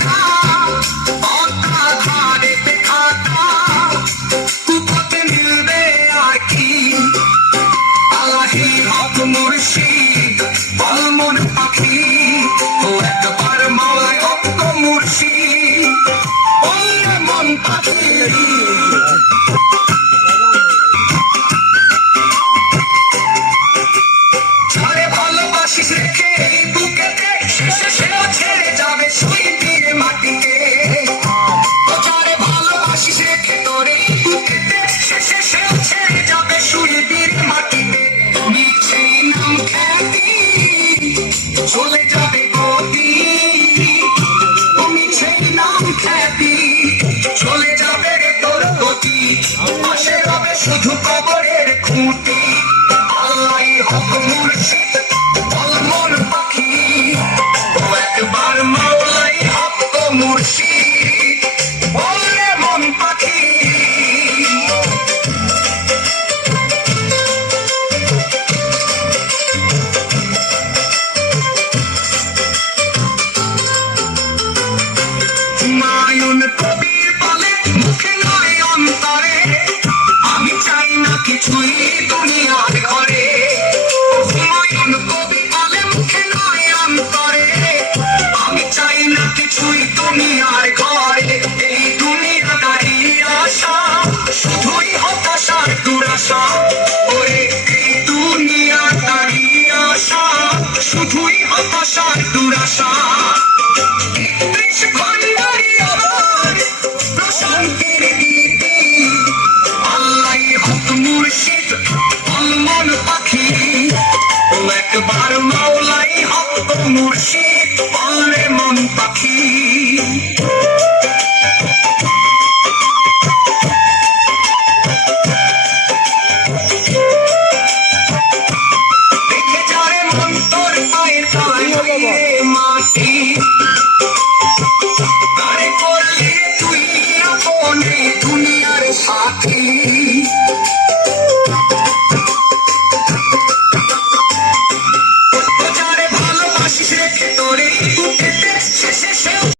রাখা পদ্মা ধারে খাতা কুপতে মিলবে আর কি আল্লাহি হক মুর্শিদ বলমন পাখি ও একবার মাওলায় হক মুর্শিদ বললে মন পাখি ছাড়ে ভালোবাসিস রেখে এই বুকেতে শেষে সেও ছেড়ে যাবে শহীদের মাটিতে ছাড়ে ভালোবাসিস রেখে তোর এই বুকেতে শেষে সেও ছেড়ে যাবে শহীদের মাটিতে মিছেই নাম খ্যাতি চলে যাবে গতি মিছেই নাম খ্যাতি চলে যাবে রে তোর গতি পাশে রবে শুধু কবরের খুঁটি আল্লাহই হক মুর্শিদ বলমন পাখি ও একবার মাওলাই হক মুর্শিদ বললে মন পাখি হুমায়ুন কবির বলে মুখে নয় অন্তরে আমি চাই না কিছুই দুনিয়ার ঘরে হুমায়ুন কবি বলে মুখে নয় অন্তরে আমি চাই না কিছুই দুনিয়ার ঘরে এই দুনিয়াদারি আশা শুধুই হতাশার দুরাশা ওরে এই দুনিয়াদারি আশা শুধুই হতাশার দুরাশা প্রশান্তির গীতি আল্লাহই হক মুর্শিদ বলমন পাখি ও একবার মাওলাই হক মুর্শিদ বললে মন পাখি